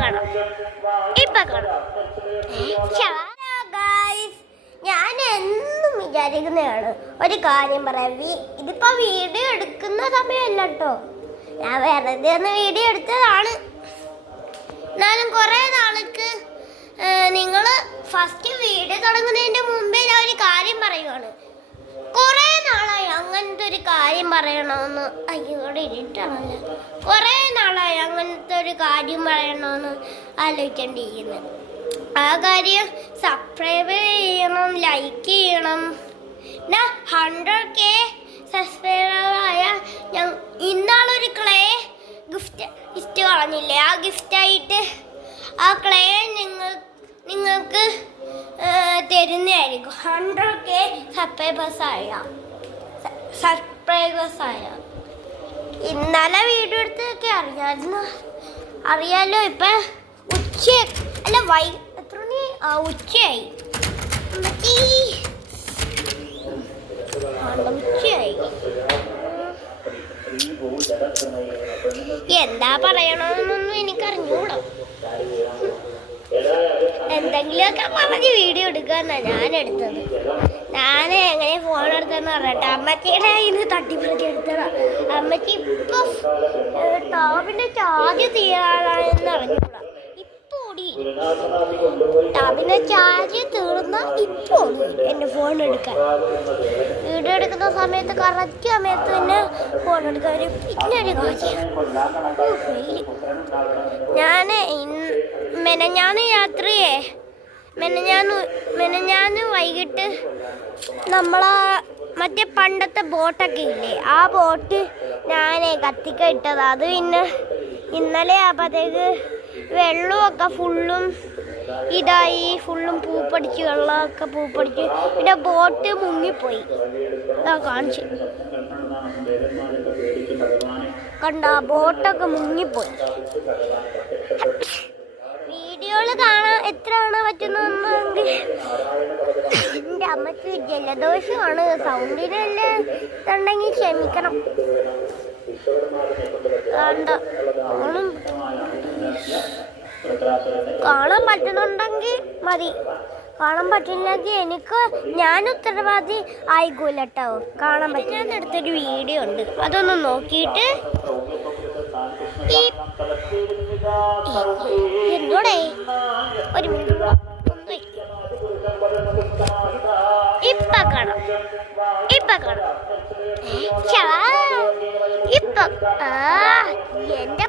കാണാം. ഞാൻ എന്നും വിചാരിക്കുന്നതാണ് ഒരു കാര്യം പറയാം. ഇതിപ്പോ വീഡിയോ എടുക്കുന്ന സമയമല്ല കേട്ടോ, ഞാൻ വെറുതെ ഒന്ന് വീഡിയോ എടുത്തതാണ്. എന്നാലും കുറെ നാൾക്ക് നിങ്ങൾ ഫസ്റ്റ് വീഡിയോ തുടങ്ങുന്നതിന്റെ മുമ്പേ ഞാൻ ഒരു കാര്യം പറയുവാണ്. കുറെ നാളായി അങ്ങനത്തെ ഒരു കാര്യം പറയണമെന്ന്. അയ്യോടെ ഇരുട്ടാണല്ലോ. കുറെ നാളായി അങ്ങനത്തെ ഒരു കാര്യം പറയണമെന്ന് ആലോചിക്കേണ്ടിയിരിക്കുന്നത്. ആ കാര്യം സബ്സ്ക്രൈബ് ചെയ്യണം, ലൈക്ക് ചെയ്യണം. പിന്നെ 100K സബ്സ്ക്രൈബറായ ഇന്നാളൊരു ക്ലേ ഗിഫ്റ്റ് കളഞ്ഞില്ലേ, ആ ഗിഫ്റ്റായിട്ട് ആ ക്ലേ നിങ്ങൾക്ക് തരുന്നതായിരിക്കും. 100K സബ്സ്ക്രൈബേഴ്സായ ഇന്നലെ വീഡിയോ എടുത്തൊക്കെ അറിയാലോ. ഇപ്പം ഉച്ചയായി. എന്താ പറയണമെന്നൊന്നും എനിക്കറിഞ്ഞൂടാ. എന്തെങ്കിലുമൊക്കെ പറഞ്ഞ് വീഡിയോ എടുക്കാന്നാ ഞാൻ എടുത്തത്. ഞാൻ എങ്ങനെ ഫോൺ എടുത്തെന്ന് പറഞ്ഞിട്ട് അമ്മച്ചിയുടെ ഇന്ന് തട്ടിപ്പറിച്ച് എടുത്തതാ. അമ്മച്ചി ഇപ്പൊ ടാബിന്റെ ചാർജ് തീരാണെന്ന് അറിഞ്ഞൂടാ. ടാബിന്റെ ചാർജ് തീർന്ന ഇപ്പൊ എന്റെ ഫോൺ എടുക്കാൻ. വീഡിയോ എടുക്കുന്ന സമയത്ത് കറക്റ്റ് സമയത്ത് തന്നെ ഫോൺ എടുക്കാൻ. പിന്നെ ഒരു കാര്യം, മെനഞ്ഞാന്ന് വൈകിട്ട് നമ്മളാ മറ്റേ പണ്ടത്തെ ബോട്ടൊക്കെ ഇല്ലേ, ആ ബോട്ട് ഞാൻ കത്തിക്ക ഇട്ടത്. അത് പിന്നെ ഇന്നലെ ആകുമ്പോഴത്തേക്ക് വെള്ളമൊക്കെ ഫുള്ളും പൂപ്പടിച്ച്, വെള്ളമൊക്കെ പൂപ്പടിച്ച്. പിന്നെ ബോട്ട് മുങ്ങിപ്പോയി. കാണിച്ചു കണ്ട, ബോട്ടൊക്കെ മുങ്ങിപ്പോയി. വീഡിയോകള് കാണാൻ എത്രയാണ് പറ്റുന്നെങ്കിൽ എൻ്റെ അമ്മക്ക് ജലദോഷമാണ്. സൗണ്ടിനെല്ലാം ഇതുണ്ടെങ്കിൽ ക്ഷമിക്കണം. കാണാൻ പറ്റുന്നുണ്ടെങ്കിൽ മതി, കാണാൻ പറ്റില്ലെങ്കിൽ ഞാൻ ഉത്തരവാദി ആയിക്കൂല കേട്ടോ. കാണാൻ പറ്റും. ഞാൻ എടുത്തൊരു വീഡിയോ ഉണ്ട്, അതൊന്ന് നോക്കിയിട്ട് എന്നോടെ ഒരു മിനിറ്റ് ഇപ്പൊ കാണാം. എന്റെ